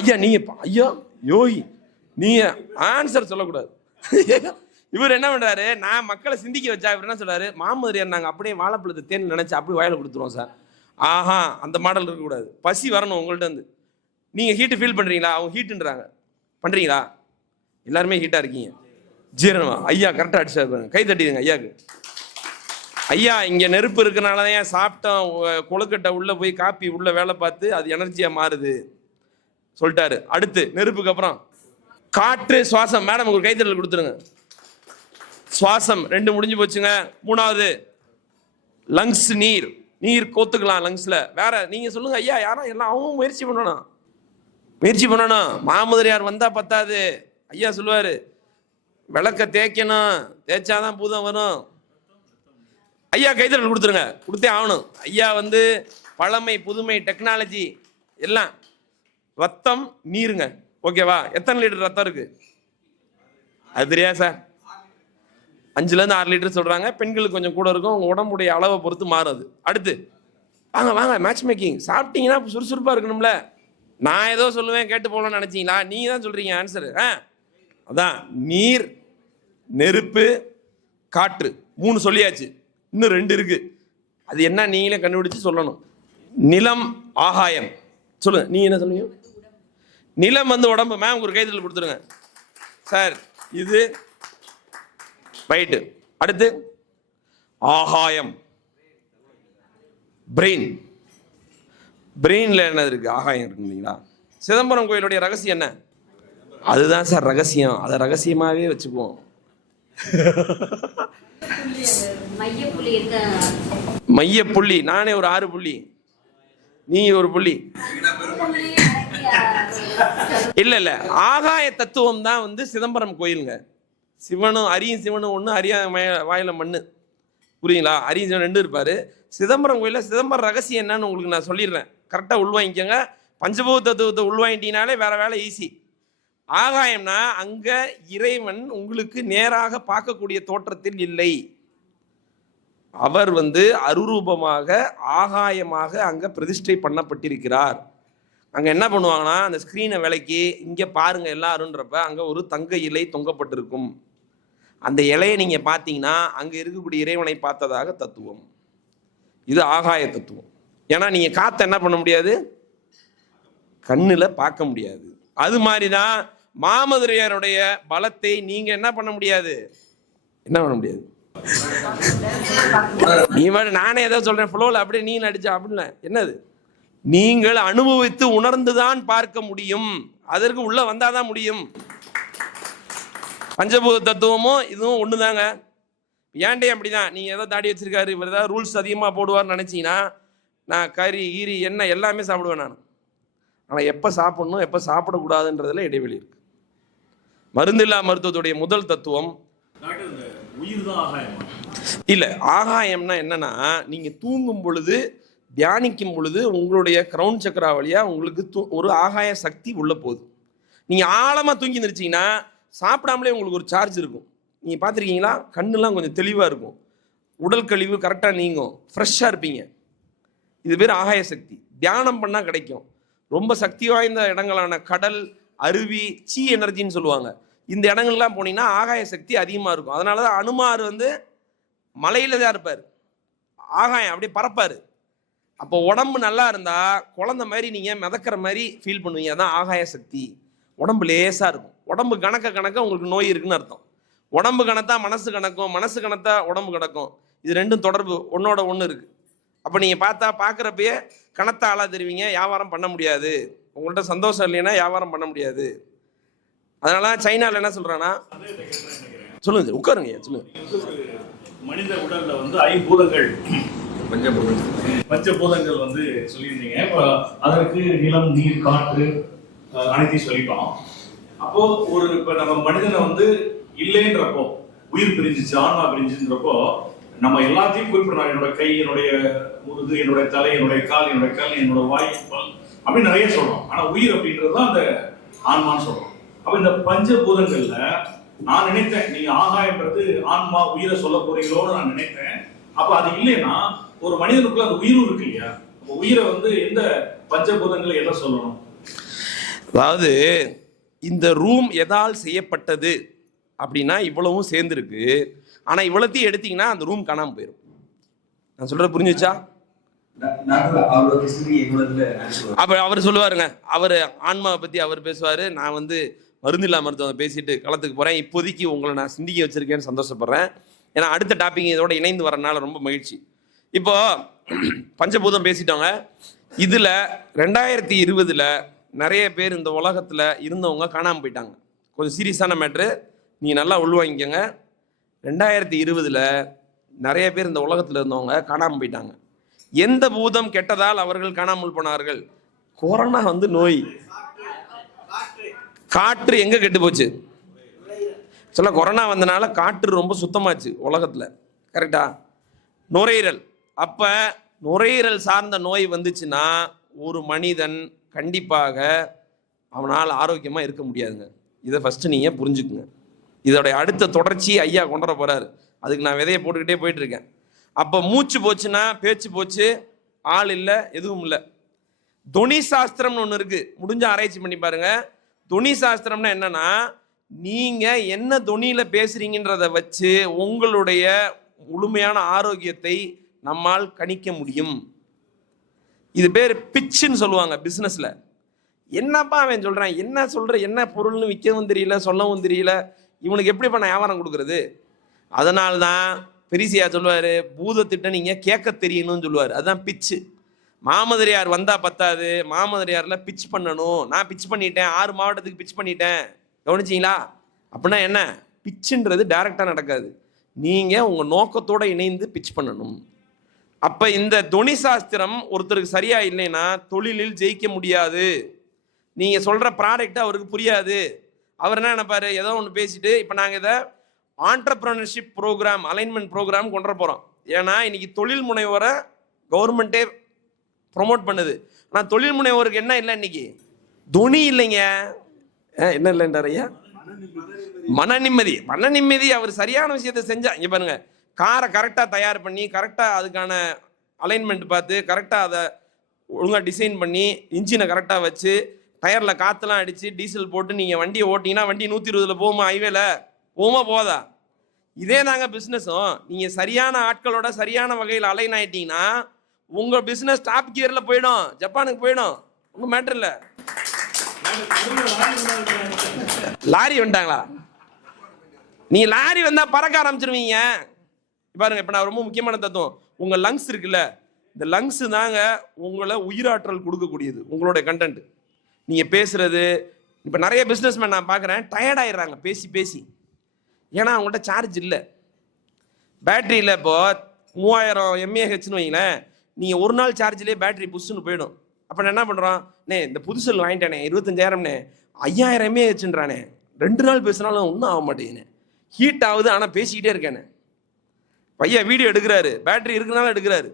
ஐயா நீங்க ஐயா யோகி, நீங்க ஆன்சர் சொல்லக்கூடாது. இவர் என்ன பண்றாரு, நான் மக்களை சிந்திக்க வச்சா இவர் என்ன சொல்றாரு, மாமதுரையார் நாங்கள் அப்படியே வாழைப்பழத்தை தேன் நினைச்சு அப்படி வாயில கொடுத்துருவோம் சார். ஆஹா, அந்த மாடல் இருக்கக்கூடாது. பசி வரணும் உங்கள்ட்ட இருந்து. நீங்க ஹீட்டு ஃபீல் பண்றீங்களா? அவங்க ஹீட்டுன்றாங்க. பண்றீங்களா? எல்லாருமே ஹீட்டா இருக்கீங்க. ஜீரணமா ஐயா கரெக்டாக அடிச்சாரு, கை தட்டிடுங்க ஐயாவுக்கு. ஐயா இங்க நெருப்பு இருக்கனால தான் சாப்பிட்டோம், கொழுக்கட்டை உள்ள போய் காப்பி உள்ள வேலை பார்த்து அது எனர்ஜியா மாறுது சொல்லிட்டாரு. அடுத்து நெருப்புக்கு அப்புறம் காற்று, சுவாசம். மேடம் ஒரு கைத்தட்டல் கொடுத்துருங்க. சுவாசம் 2 முடிஞ்சு போச்சுங்க. 3வது லங்ஸ், நீர். நீர் கோத்துக்கலாம் லங்ஸ்ல. வேற நீங்க சொல்லுங்க ஐயா. யாரும் எல்லாம் அவங்க முயற்சி பண்ணணும். மாமதுரையார் வந்தா பத்தாது. ஐயா சொல்லுவாரு, விளக்க தேய்க்கணும், தேய்ச்சாதான் பூதம் வரும். ஐயா கைத்தட்டல் கொடுத்துருங்க, கொடுத்தே ஆகணும். ஐயா பழமை, புதுமை, டெக்னாலஜி எல்லாம். ரத்தம், நீருங்க. ஓகேவா? எத்தனை லிட்டர் ரத்தம் இருக்கு அது தெரியாது சார். 5லேருந்து 6 லிட்டர் சொல்றாங்க. பெண்களுக்கு கொஞ்சம் கூட இருக்கும், உங்க உடம்புடைய அளவை பொறுத்து மாறுது. அடுத்து வாங்க மேட்ச் மேக்கிங். சாப்பிட்டீங்கன்னா சுறுசுறுப்பா இருக்கணும்ல. நான் ஏதோ சொல்லுவேன் கேட்டு போகலாம்னு நினைச்சீங்களா? நீங்க தான் சொல்றீங்க ஆன்சர். அதான் நீர், நெருப்பு, காற்று. 3 சொல்லியாச்சு. இன்னும் 2 இருக்கு. அது என்ன நீங்களே கண்டுபிடிச்சு சொல்லணும். நிலம், ஆகாயம். சொல்லுங்க, நீங்க என்ன சொல்லுங்க? நிலம் உடம்பு. மேம் ஒரு கைத்தட்டல் கொடுத்துருங்க சார். இது ரைட்டு. அடுத்து ஆகாயம், பிரெயின். பிரெயின்ல என்ன இருக்கு? ஆகாயம் இருக்குங்களா? சிதம்பரம் கோயிலுடைய ரகசியம் என்ன? அதுதான் சார் ரகசியம். அதை ரகசியமாவே வச்சுக்குவோம். மைய புள்ளி. நானே ஒரு 6 புள்ளி, நீ ஒரு புள்ளி. இல்ல ஆகாய தத்துவம் தான் சிதம்பரம் கோயிலுங்க. சிவனும் சிவனும் ஒன்று, வாயில மண்ணு. புரியுங்களா? சிவன் 2 இருப்பாரு. சிதம்பரம் கோயில சிதம்பரம் ரகசியம் என்னன்னு உங்களுக்கு நான் சொல்லிடுறேன். கரெக்டாக உள்வாங்கிக்கங்க. பஞ்சபூத தத்துவத்தை உள்வாங்கிட்டீங்கனாலே வேற வேலை ஈஸி. ஆகாயம்னா அங்க இறைவன் உங்களுக்கு நேராக பார்க்கக்கூடிய தோற்றத்தில் இல்லை. அவர் அருரூபமாக, ஆகாயமாக அங்க பிரதிஷ்டை பண்ணப்பட்டிருக்கிறார். அங்க என்ன பண்ணுவாங்கன்னா, அந்த ஸ்கிரீனை விலக்கி இங்க பாருங்க எல்லாருன்றப்ப அங்க ஒரு தங்க இலை தொங்கப்பட்டிருக்கும். அந்த இலையை நீங்க பார்த்தீங்கன்னா அங்க இருக்கக்கூடிய இறைவனை பார்த்ததாக தத்துவம். இது ஆகாய தத்துவம். ஏன்னா நீங்க காத்த என்ன பண்ண முடியாது, கண்ணுல பார்க்க முடியாது. அது மாதிரிதான் மாமதுரையாருடைய பலத்தை நீங்க என்ன பண்ண முடியாது. நீ நானே ஏதோ சொல்றேன் ஃப்ளோல, அப்படியே நீ நடிச்ச அப்படின்னா என்னது, நீங்கள் அனுபவித்து உணர்ந்துதான் பார்க்க முடியும். அதற்கு உள்ள வந்தாதான் முடியும். பஞ்சபூத தத்துவமும் இதுவும் ஒண்ணுதாங்க. ஏன்டே அப்படிதான். நீங்க ஏதோ தாடி வச்சிருக்காரு, இவர் ஏதாவது ரூல்ஸ் அதிகமா போடுவார்னு நினைச்சீங்கன்னா, நான் கறி ஈரி எண்ணெய் எல்லாமே சாப்பிடுவேன் நான். ஆனா எப்ப சாப்பிடணும் எப்ப சாப்பிடக்கூடாதுன்றதுல இடைவெளி இருக்கு. மருந்தில்லா மருத்துவத்துடைய முதல் தத்துவம் இல்ல. ஆகாயம்னா என்னன்னா, நீங்க தூங்கும் பொழுது, தியானிக்கும் பொழுது உங்களுடைய கிரவுன் சக்கரா வழியா உங்களுக்கு ஒரு ஆகாய சக்தி உள்ள போகுது. நீங்க ஆழமா தூங்கி நினைச்சீங்கன்னா சாப்பிடாமலே உங்களுக்கு ஒரு சார்ஜ் இருக்கும். நீங்க பார்த்துருக்கீங்களா? கண்ணுலாம் கொஞ்சம் தெளிவா இருக்கும், உடல் கழிவு கரெக்டா நீங்கும், ஃப்ரெஷ்ஷா இருப்பீங்க. இது பேர் ஆகாய சக்தி. தியானம் பண்ணா கிடைக்கும். ரொம்ப சக்தி வாய்ந்த இடங்களான கடல், அருவி, சீ எனர்ஜின்னு சொல்லுவாங்க. இந்த இடங்கள்லாம் போனீங்கன்னா ஆகாய சக்தி அதிகமா இருக்கும். அதனாலதான் அனுமார் மலையில தான் இருப்பார், ஆகாயம் அப்படியே பறப்பாரு. அப்போ உடம்பு நல்லா இருந்தா குழந்தை மாதிரி நீங்க மிதக்கிற மாதிரி ஃபீல் பண்ணுவீங்க. அதான் ஆகாய சக்தி. உடம்பு லேசா இருக்கும். உடம்பு கணக்க உங்களுக்கு நோய் இருக்குன்னு அர்த்தம். உடம்பு கணத்தா மனசு கணக்கும், மனசு கணத்தா உடம்பு கிடக்கும். இது ரெண்டும் தொடர்பு ஒன்னோட ஒன்று இருக்கு. அப்போ நீங்க பார்க்குறப்பயே கணத்தா ஆளா தெரிவிங்க. வியாபாரம் பண்ண முடியாது. உங்கள்கிட்ட சந்தோஷம் இல்லைன்னா வியாபாரம் பண்ண முடியாது. அதனால சைனால என்ன சொல்றானா, சொல்லுங்க உட்காருங்க சொல்லுங்க. மனித உடல்ல 5 பூதங்கள், பஞ்சபூதங்கள் சொல்லியிருந்தீங்க. இப்போ அதற்கு நிலம், நீர், காற்று அனைத்தையும் சொல்லிட்டோம். அப்போ இப்ப நம்ம மனிதனை இல்லைன்றப்போ, உயிர் பிரிஞ்சிச்சு, ஆன்மா பிரிஞ்சுன்றப்போ நம்ம எல்லாத்தையும் குறிப்பிடணும். என்னோட கை, என்னுடைய முதுகு, என்னுடைய தலை, என்னுடைய கால், என்னுடைய கல், என்னோட வாய், அப்படின்னு நிறைய சொல்றோம். ஆனா உயிர் அப்படின்றதுதான் அந்த ஆன்மான்னு சொல்றோம். அப்ப இந்த பஞ்சபூதங்கள்ல நான் நினைத்தேன் நீங்க ஆகாயன்றது ஆன்மா, உயிரை சொல்ல போறீங்களோன்னு நான் நினைத்தேன். அப்ப அது இல்லைன்னா ஒரு மனிதனுக்குள்ள அந்த உயிரும் இருக்கு இல்லையா? அப்ப உயிரை எந்த பஞ்சபூதங்களை எதை சொல்லணும்? அதாவது இந்த ரூம் எதால் செய்யப்பட்டது அப்படின்னா இவ்வளவும் சேர்ந்துருக்கு. ஆனால் இவ்வளோத்தையும் எடுத்தீங்கன்னா அந்த ரூம் காணாமல் போயிடும். நான் சொல்கிறது புரிஞ்சுச்சா? அப்போ அவர் சொல்லுவாருங்க, அவர் ஆன்மாவை பற்றி அவர் பேசுவார், நான் வந்து மருந்தில்லா மருத்துவம் பேசிட்டு களத்துக்கு போகிறேன். இப்போதைக்கு உங்களை நான் சிந்திக்க வச்சிருக்கேன்னு சந்தோஷப்படுறேன். ஏன்னா அடுத்த டாபிக் இதோட இணைந்து வரனால ரொம்ப மகிழ்ச்சி. இப்போ பஞ்சபூதம் பேசிட்டோங்க. இதில் 2020 நிறைய பேர் இந்த உலகத்தில் இருந்தவங்க காணாமல் போயிட்டாங்க. கொஞ்சம் சீரியஸான மேட்ரு, நீங்கள் நல்லா உள்வாங்கிக்கங்க. 2020 நிறைய பேர் இந்த உலகத்தில் இருந்தவங்க காணாமல் போயிட்டாங்க. எந்த பூதம் கெட்டதால் அவர்கள் காணாமல் போனார்கள்? கொரோனா வந்து நோய். காற்று எங்கே கெட்டு போச்சு? சொல்ல கொரோனா வந்தனால காற்று ரொம்ப சுத்தமாச்சு உலகத்தில், கரெக்டா? நுரையீரல். அப்போ நுரையீரல் சார்ந்த நோய் வந்துச்சுன்னா ஒரு மனிதன் கண்டிப்பாக அவனால் ஆரோக்கியமாக இருக்க முடியாதுங்க. இதை ஃபஸ்ட்டு நீங்கள் புரிஞ்சுக்குங்க. இதோடைய அடுத்த தொடர்ச்சி ஐயா கொண்டு வர போகிறாரு. அதுக்கு நான் விதையை போட்டுக்கிட்டே போயிட்டுருக்கேன். அப்போ மூச்சு போச்சுன்னா பேச்சு போச்சு, ஆள் இல்லை, எதுவும் இல்லை. துணி சாஸ்திரம்னு ஒன்று இருக்குது, முடிஞ்ச ஆராய்ச்சி பண்ணி பாருங்க. துணி சாஸ்திரம்னா என்னன்னா, நீங்கள் என்ன துணியில் பேசுகிறீங்கன்றதை வச்சு உங்களுடைய முழுமையான ஆரோக்கியத்தை நம்மால் கணிக்க முடியும். இது பேர் பிச்சுன்னு சொல்லுவாங்க பிஸ்னஸில். என்னப்பா அவன் சொல்கிறான், என்ன சொல்கிற, என்ன பொருள்னு விற்கவும் தெரியல, சொல்லவும் தெரியல, இவனுக்கு எப்படிப்பா நான் வியாபாரம் கொடுக்குறது? அதனால்தான் பெரிசியா சொல்லுவார், பூதத்திட்ட நீங்கள் கேட்க தெரியணும்னு சொல்லுவார். அதுதான் பிச்சு. மாமதுரையார் வந்தால் பத்தாது, மாமதுரையாரில் பிச் பண்ணணும். நான் பிச் பண்ணிட்டேன், 6 மாவட்டத்துக்கு பிச் பண்ணிட்டேன். கவனிச்சிங்களா? அப்படின்னா என்ன? பிச்சுன்றது டைரெக்டாக நடக்காது. நீங்கள் உங்கள் நோக்கத்தோடு இணைந்து பிச் பண்ணணும். அப்போ இந்த துணி சாஸ்திரம் ஒருத்தருக்கு சரியா இல்லைன்னா தொழிலில் ஜெயிக்க முடியாது. நீங்கள் சொல்கிற ப்ராடக்ட் அவருக்கு புரியாது. அவர் என்ன நினைப்பாரு, ஏதோ ஒன்று பேசிட்டு, இப்போ நாங்கள் இதை ஆண்டர்பிரனர்ஷிப் ப்ரோக்ராம், அலைன்மெண்ட் ப்ரோக்ராம் கொண்டு வர போகிறோம். ஏன்னா இன்னைக்கு தொழில் முனைவோரை கவர்மெண்ட்டே ப்ரொமோட் பண்ணுது. ஆனால் தொழில் முனைவோருக்கு என்ன இல்லை இன்னைக்கு? துணி இல்லைங்க. என்ன இல்லைன்றார் ஐயா? மன நிம்மதி. மன நிம்மதி. அவர் சரியான விஷயத்தை செஞ்சா, இங்கே பாருங்க, காரை கரெக்டாக தயார் பண்ணி கரெக்டாக அதுக்கான அலைன்மெண்ட் பார்த்து கரெக்டாக அதை ஒழுங்காக டிசைன் பண்ணி இன்ஜினை கரெக்டாக வச்சு டயரில் காற்றுலாம் அடித்து டீசல் போட்டு நீங்கள் வண்டியை ஓட்டிங்கன்னா வண்டி 120 போகுமா? ஹைவேல போகுமா? போதா? இதே தாங்க பிஸ்னஸும். நீங்கள் சரியான ஆட்களோட சரியான வகையில் அலைன் ஆகிட்டீங்கன்னா உங்கள் பிஸ்னஸ் டாப் கியரில் போயிடும், ஜப்பானுக்கு போயிடும். உங்கள் மேட்ரு இல்லை. லாரி வந்துட்டாங்களா? நீங்கள் லாரி வந்தால் பறக்க ஆரம்பிச்சிருவீங்க. பாருங்க, இப்போ நான் ரொம்ப முக்கியமான தத்துவம், உங்கள் லங்ஸ் இருக்குல்ல, இந்த லங்ஸ் தாங்க உங்களை உயிராற்றல் கொடுக்கக்கூடியது. உங்களுடைய கண்டென்ட், நீங்கள் பேசுறது. இப்போ நிறைய பிஸ்னஸ்மேன் நான் பார்க்குறேன், டயர்ட் ஆயிடுறாங்க பேசி பேசி. ஏன்னா அவங்கள்ட்ட சார்ஜ் இல்லை, பேட்டரி இல்லை. இப்போ 3000 mAhன்னு வைங்களேன், நீங்கள் ஒரு நாள் சார்ஜ்லேயே பேட்டரி புஷ்ஷுன்னு போயிடும். அப்போ நான் என்ன பண்ணுறோம், இந்த புது செல் வாங்கிட்டானே 25,000ண்ணே, 5000 mAhன்றானே, 2 நாள் பேசினாலும் ஒன்றும் ஆக மாட்டேங்குண்ணே, ஹீட் ஆகுது ஆனால் பேசிக்கிட்டே இருக்கேனே. பையன் வீடியோ எடுக்கிறாரு, பேட்டரி இருக்கிறனால எடுக்கிறாரு.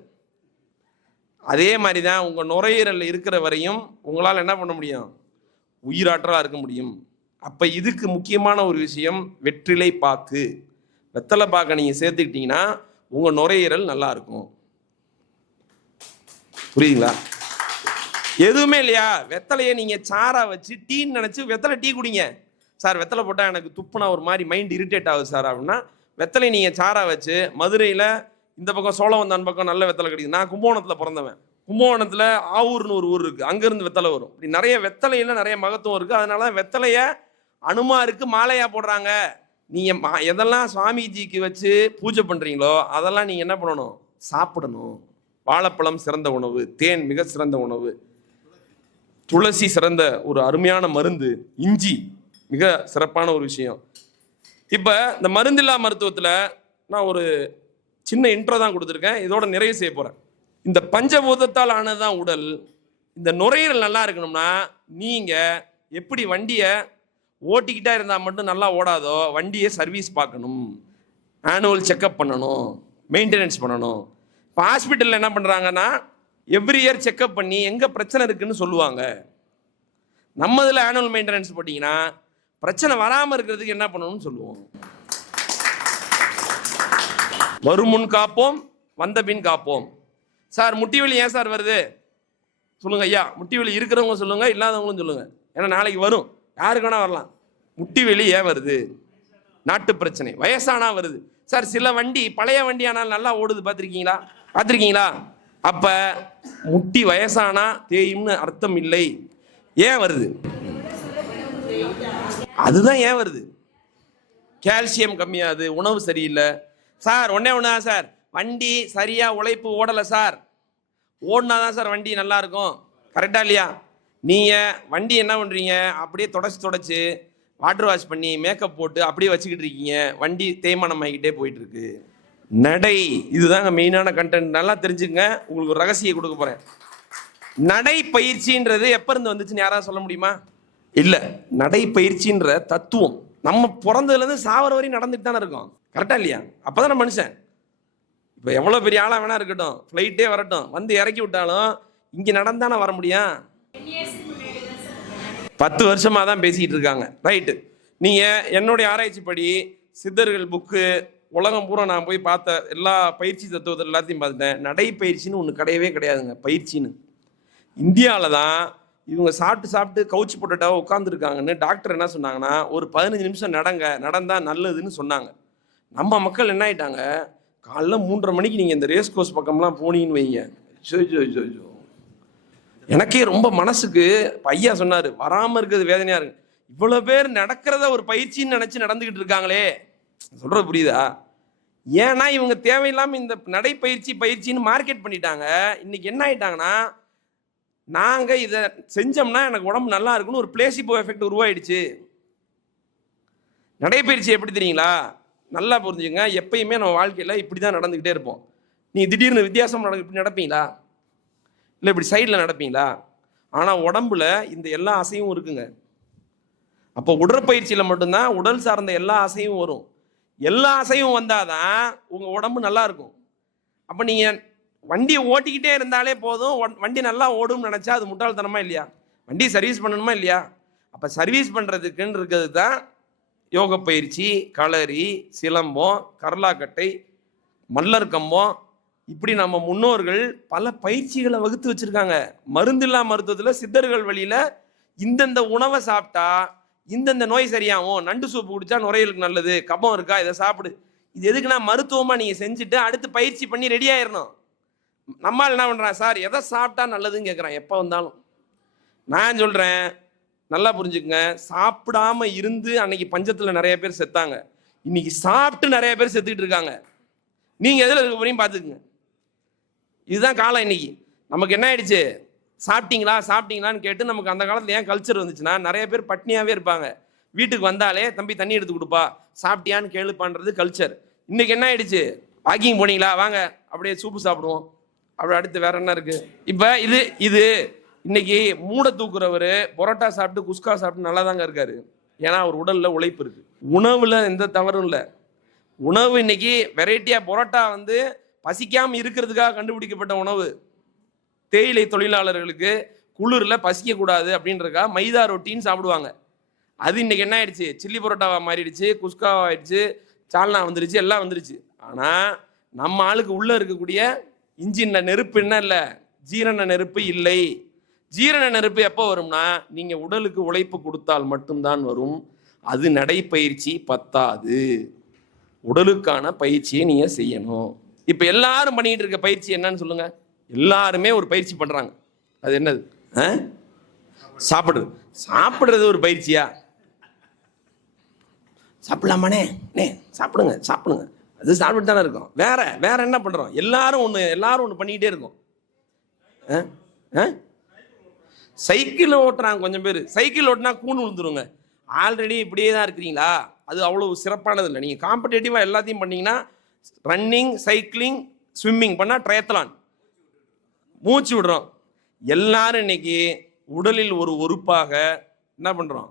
அதே மாதிரி தான் உங்கள் நுரையீரல் இருக்கிற வரையும் உங்களால் என்ன பண்ண முடியும்? உயிராற்றலாக இருக்க முடியும். அப்போ இதுக்கு முக்கியமான ஒரு விஷயம் வெற்றிலை பாக்கு. வெத்தலை பாக்கை நீங்கள் சேர்த்துக்கிட்டீங்கன்னா உங்கள் நுரையீரல் நல்லா இருக்கும். புரியுதுங்களா? எதுவுமே இல்லையா? வெத்தலையை நீங்கள் சாரா வச்சு டீன்னு நினச்சி வெத்தலை டீ குடிங்க. சார் வெத்தலை போட்டால் எனக்கு துப்புனா ஒரு மாதிரி மைண்ட் இரிட்டேட் ஆகுது சார் அப்படின்னா, வெத்தலை நீங்கள் சாரா வச்சு, மதுரையில் இந்த பக்கம் சோழவந்தான் பக்கம் நல்ல வெத்தலை கிடைக்குது. நான் கும்பகோணத்தில் பிறந்தவன். கும்பகோணத்தில் ஆவூர்னு ஒரு ஊர் இருக்குது, அங்கேருந்து வெத்தலை வரும். இப்படி நிறைய வெத்தலையில் நிறைய மகத்துவம் இருக்குது. அதனால தான் வெத்தலையை அனுமாருக்கு மாலையாக போடுறாங்க. நீங்கள் எதெல்லாம் சுவாமிஜிக்கு வச்சு பூஜை பண்ணுறீங்களோ அதெல்லாம் நீங்கள் என்ன பண்ணணும்? சாப்பிடணும். வாழைப்பழம் சிறந்த உணவு, தேன் மிக சிறந்த உணவு, துளசி சிறந்த ஒரு அருமையான மருந்து, இஞ்சி மிக சிறப்பான ஒரு விஷயம். இப்போ இந்த மருந்தில்லா மருத்துவத்தில் நான் ஒரு சின்ன இன்ட்ரோ தான் கொடுத்துருக்கேன், இதோட நிறைய செய்ய போகிறேன். இந்த பஞ்சபூதத்தால் ஆனதுதான் உடல். இந்த நுரையீரல் நல்லா இருக்கணும்னா நீங்கள் எப்படி வண்டியை ஓட்டிக்கிட்டே இருந்தால் மட்டும் நல்லா ஓடாதோ, வண்டியை சர்வீஸ் பார்க்கணும், ஆனுவல் செக்கப் பண்ணணும், மெயின்டெனன்ஸ் பண்ணணும். இப்போ ஹாஸ்பிட்டலில் என்ன பண்ணுறாங்கன்னா எவ்ரி இயர் செக்கப் பண்ணி எங்கே பிரச்சனை இருக்குன்னு சொல்லுவாங்க. நம்ம இதில் ஆனுவல் மெயின்டெனன்ஸ் போட்டிங்கன்னா பிரச்சனை வராமல் இருக்கிறதுக்கு என்ன பண்ணணும்னு சொல்லுவோம். வருமுன் காப்போம், வந்த பின் காப்போம். சார் முட்டி வலி ஏன் சார் வருது சொல்லுங்க ஐயா. முட்டி வலி இருக்கிறவங்க சொல்லுங்க, இல்லாதவங்களும் சொல்லுங்க. ஏன்னா நாளைக்கு வரும், யாருக்கு வேணா வரலாம். முட்டி வலி ஏன் வருது? நாட்டு பிரச்சனை. வயசானா வருது சார். சில வண்டி பழைய வண்டி ஆனால் நல்லா ஓடுது, பார்த்துருக்கீங்களா? அப்ப முட்டி வயசானா தேயும்னு அர்த்தம் இல்லை. ஏன் வருது? அதுதான் ஏன் வருது. கால்சியம் கம்மியாகுது, உணவு சரியில்லை சார். ஒண்ணா சார், வண்டி சரியா உழைப்பு ஓடலை சார். ஓடினாதான் சார் வண்டி நல்லா இருக்கும். கரெக்டா இல்லையா? நீங்க வண்டி என்ன பண்றீங்க, அப்படியே தொடச்சு வாட்டர் வாஷ் பண்ணி மேக்கப் போட்டு அப்படியே வச்சுக்கிட்டு இருக்கீங்க. வண்டி தேய்மானம் ஆகிக்கிட்டே போயிட்டு இருக்கு. நடை, இதுதாங்க மெயினான கண்டென்ட். நல்லா தெரிஞ்சுங்க. உங்களுக்கு ஒரு ரகசியம் கொடுக்க போறேன். நடை பயிற்சின்றது எப்ப இருந்து வந்துச்சுன்னு யாராவது சொல்ல முடியுமா? இல்ல, நடை பயிற்சின்ற தத்துவம் நம்ம பிறந்ததுல இருந்து சாவர வரையும் நடந்துட்டு தானே இருக்கோம். கரெக்டா இல்லையா? அப்பதான் நம்ம மனுஷன். இப்ப எவ்வளவு பெரிய ஆளா வேணா இருக்கட்டும், ஃபிளைட்டே வரட்டும், வந்து இறக்கி விட்டாலும் இங்க நடந்தானே வர முடியும். 10 வருஷமா தான் பேசிட்டு இருக்காங்க. ரைட்டு. நீங்க என்னுடைய ஆராய்ச்சிப்படி சித்தர்கள் புக்கு, உலகம் பூரா நான் போய் பார்த்த எல்லா பயிற்சி தத்துவத்தை எல்லாத்தையும் பார்த்துட்டேன். நடைப்பயிற்சின்னு ஒன்று கிடையவே கிடையாதுங்க. பயிற்சின்னு இந்தியாவில் தான் இவங்க சாப்பிட்டு கவுச்சி போட்டுட்டாவோ உட்காந்துருக்காங்கன்னு டாக்டர் என்ன சொன்னாங்கன்னா, ஒரு 15 நிமிஷம் நடந்தா நல்லதுன்னு சொன்னாங்க. நம்ம மக்கள் என்ன ஆயிட்டாங்க, காலைல 3:30 மணிக்கு நீங்கள் இந்த ரேஸ் கோர்ஸ் பக்கம்லாம் போனீங்கன்னு வைங்க, ஜோ எனக்கே ரொம்ப மனசுக்கு ஐயா சொன்னார், வராமல் இருக்கிறது வேதனையாக இருக்கு. இவ்வளோ பேர் நடக்கிறத ஒரு பயிற்சின்னு நினச்சி நடந்துக்கிட்டு இருக்காங்களே. சொல்கிறது புரியுதா? ஏன்னா இவங்க தேவையில்லாமல் இந்த நடைப்பயிற்சின்னு மார்க்கெட் பண்ணிட்டாங்க. இன்னைக்கு என்ன ஆயிட்டாங்கன்னா, நாங்கள் இதை செஞ்சோம்னா எனக்கு உடம்பு நல்லா இருக்குன்னு ஒரு பிளேசிபோ எஃபெக்ட் உருவாயிடுச்சு. நடைப்பயிற்சி எப்படி தெரியுங்களா? நல்லா புரிஞ்சுங்க. எப்பயுமே நம்ம வாழ்க்கையில் இப்படி தான் நடந்துக்கிட்டே இருப்போம். நீ திடீர்னு வித்தியாசம் இப்படி நடப்பீங்களா? இல்லை இப்படி சைடில் நடப்பீங்களா? ஆனால் உடம்புல இந்த எல்லா அசைவும் இருக்குங்க. அப்போ உடற்பயிற்சியில் மட்டும்தான் உடல் சார்ந்த எல்லா அசைவும் வரும். எல்லா அசைவும் வந்தாதான் உங்கள் உடம்பு நல்லா இருக்கும். அப்போ நீங்கள் வண்டியை ஓட்டிக்கிட்டே இருந்தாலே போதும், வண்டி நல்லா ஓடும்னு நினச்சா அது முட்டாள்தனமா இல்லையா? வண்டி சர்வீஸ் பண்ணணுமா இல்லையா? அப்போ சர்வீஸ் பண்ணுறதுக்குன்னு இருக்கிறது தான் யோக பயிற்சி, களரி, சிலம்பம், கரலாக்கட்டை, மல்லர் கம்பம். இப்படி நம்ம முன்னோர்கள் பல பயிற்சிகளை வகுத்து வச்சிருக்காங்க. மருந்தில்லா மருத்துவத்தில் சித்தர்கள் வழியில இந்தந்த உணவை சாப்பிட்டா இந்தந்த நோய் சரியாகும். நண்டு சூப்பு குடிச்சா நுரையீரலுக்கு நல்லது, கபம் இருக்கா இதை சாப்பிடு. இது எதுக்குன்னா மருத்துவமா நீங்க செஞ்சுட்டு அடுத்து பயிற்சி பண்ணி ரெடி ஆயிடணும். நம்மால் என்ன பண்றான், சார் எதை சாப்பிட்டா நல்லதுன்னு கேட்குறான் எப்போ வந்தாலும். நான் சொல்றேன், நல்லா புரிஞ்சுக்குங்க. சாப்பிடாம இருந்து அன்னைக்கு பஞ்சத்தில் நிறைய பேர் செத்தாங்க. இன்னைக்கு சாப்பிட்டு நிறைய பேர் செத்துக்கிட்டு இருக்காங்க. நீங்க எதில் இருக்க போறீங்க பார்த்துக்குங்க. இதுதான் காலம். இன்னைக்கு நமக்கு என்ன ஆயிடுச்சு, சாப்பிட்டீங்களான்னு கேட்டு நமக்கு அந்த காலத்தில் ஏன் கல்ச்சர் வந்துச்சுன்னா, நிறைய பேர் பட்னியாவே இருப்பாங்க. வீட்டுக்கு வந்தாலே தம்பி தண்ணி எடுத்து கொடுப்பா, சாப்பிட்டியான்னு கேளுப்பான்றது கல்ச்சர். இன்னைக்கு என்ன ஆயிடுச்சு, வாக்கிங் போனீங்களா வாங்க அப்படியே சூப்பு சாப்பிடுவோம், அப்படி அடுத்து வேற என்ன இருக்கு. இப்போ இது இன்னைக்கு மூடை தூக்குறவர் பொரோட்டா சாப்பிட்டு குஸ்கா சாப்பிட்டு நல்லா தாங்க இருக்காரு. ஏன்னா அவர் உடல்ல உழைப்பு இருக்கு. உணவுல எந்த தவறும் இல்லை. உணவு இன்னைக்கு வெரைட்டியா, பொரோட்டா பசிக்காம இருக்கிறதுக்காக கண்டுபிடிக்கப்பட்ட உணவு. தேயிலை தொழிலாளர்களுக்கு குளிர்ல பசிக்க கூடாது அப்படின்றக்கா மைதா ரொட்டின்னு சாப்பிடுவாங்க. அது இன்னைக்கு என்ன ஆயிடுச்சு, சில்லி பரோட்டாவா மாறிடுச்சு, குஸ்காவா ஆயிடுச்சு, சால்னா வந்துருச்சு, எல்லாம் வந்துருச்சு. ஆனா நம்ம ஆளுக்கு உள்ள இருக்கக்கூடிய இன்ஜின்ல நெருப்பு என்ன இல்லை, ஜீரண நெருப்பு இல்லை. ஜீரண நெருப்பு எப்போ வரும்னா, நீங்க உடலுக்கு உழைப்பு கொடுத்தால் மட்டும்தான் வரும். அது நடைப்பயிற்சி பத்தாது, உடலுக்கான பயிற்சியை நீங்க செய்யணும். இப்ப எல்லாரும் பண்ணிட்டு இருக்க பயிற்சி என்னன்னு சொல்லுங்க. எல்லாருமே ஒரு பயிற்சி பண்றாங்க. அது என்னது? சாப்பிடுறது ஒரு பயிற்சியா? சாப்பிடலாமானே, சாப்பிடுங்க அது சாப்பிட்டு தானே இருக்கும். வேற என்ன பண்றோம்? எல்லாரும் ஒண்ணு பண்ணிக்கிட்டே இருக்கோம். சைக்கிள் ஓட்டுறாங்க கொஞ்சம் பேர். சைக்கிள் ஓட்டினா கூண் விழுந்துருங்க. ஆல்ரெடி இப்படியே தான் இருக்கிறீங்களா, அது அவ்வளவு சிறப்பானது இல்லை. நீங்க காம்படேட்டிவா எல்லாத்தையும் பண்ணீங்கன்னா, ரன்னிங், சைக்கிளிங், ஸ்விம்மிங் பண்ணா ட்ரையத்லான், மூச்சு விடுறோம். எல்லாரும் இன்னைக்கு உடலில் ஒரு உறுப்பாக என்ன பண்றோம்,